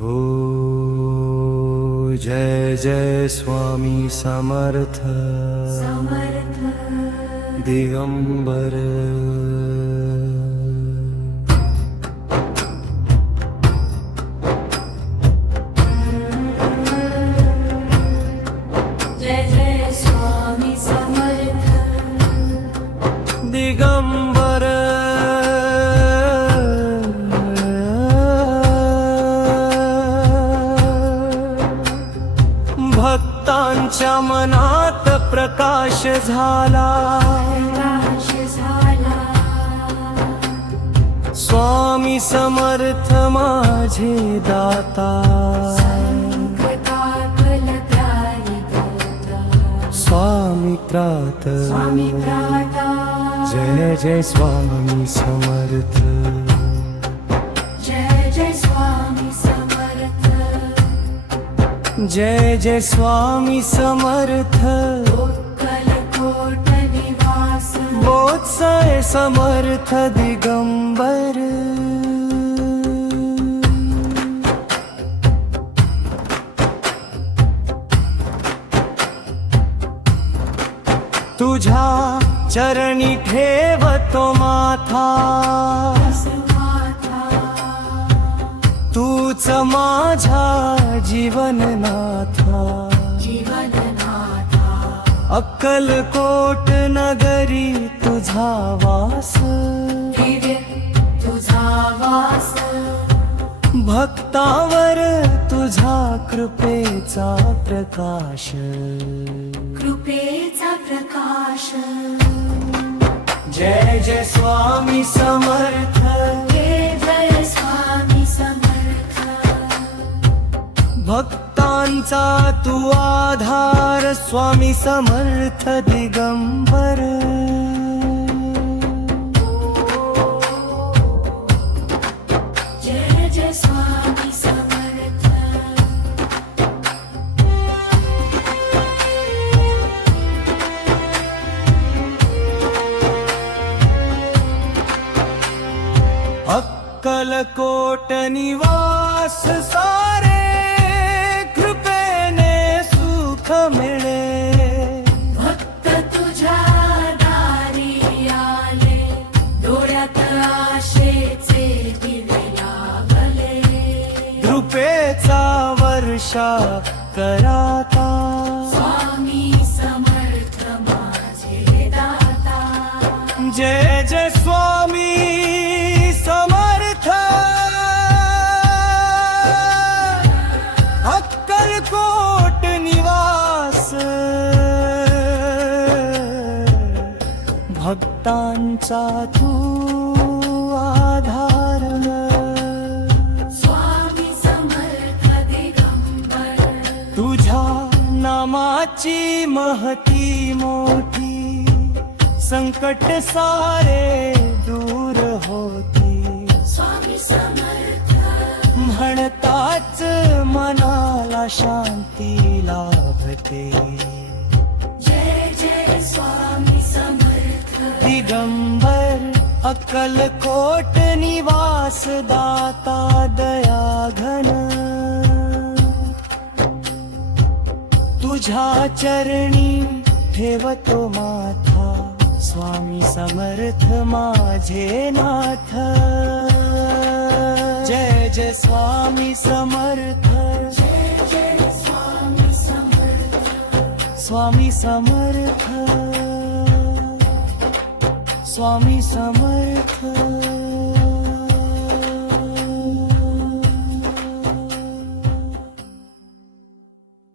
हो जय जय स्वामी समर्थ समर्थ दिगंबर। जय जय स्वामी समर्थ दिगंबर भक्तांच्या मनात प्रकाश झाला, प्रकाश झाला स्वामी समर्थ माझे दाता, संकटाकल त्राही दाता स्वामी त्रात। स्वामी त्राता जय जय स्वामी समर्थ। जय जय स्वामी समर्थ जय जय स्वामी समर्थ। कलकोट निवास बोत्सय समर्थ दिगंबर। तुझ्या चरणी ठेवतो माथा, माता तूच माझा जीवननाथा। जीवननाथा अक्कलकोट नगरी तुझा वास, दिव्य तुझा वास भक्तावर तुझा कृपेचा प्रकाश। कृपेचा प्रकाश जय जय स्वामी समर्थ। जय जय स्वामी समर्थ भक्तांचा तू आधार, स्वामी समर्थ दिगंबर। जय जय स्वामी समर्थ अक्कलकोट निवास सारे कृपेने सुख मिळे। भक्त तुझ्या दारी आले, डोळ्यात आशेचे दिवे लागले। कृपेचा वर्षा कराता, स्वामी समर्थ माझे दाता जय जय स्वामी समर्थ। अक्कलकोट निवास भक्तांचा तू आधार। स्वामी समर्थ दिगंबर तुझ्या नामाची महती मोठी, संकट सारे दूर होती। स्वामी समर्थ म्हणताच मनाला शांती लाभते। जय जय स्वामी समर्थ दिगंबर अक्कलकोट निवास दाता दया घन। तुझ्या चरणी ठेवतो माथा, स्वामी समर्थ माझे नाथ। जय जय स्वामी समर्थ। जय जय स्वामी समर्थ स्वामी समर्थ। स्वामी समर्थ।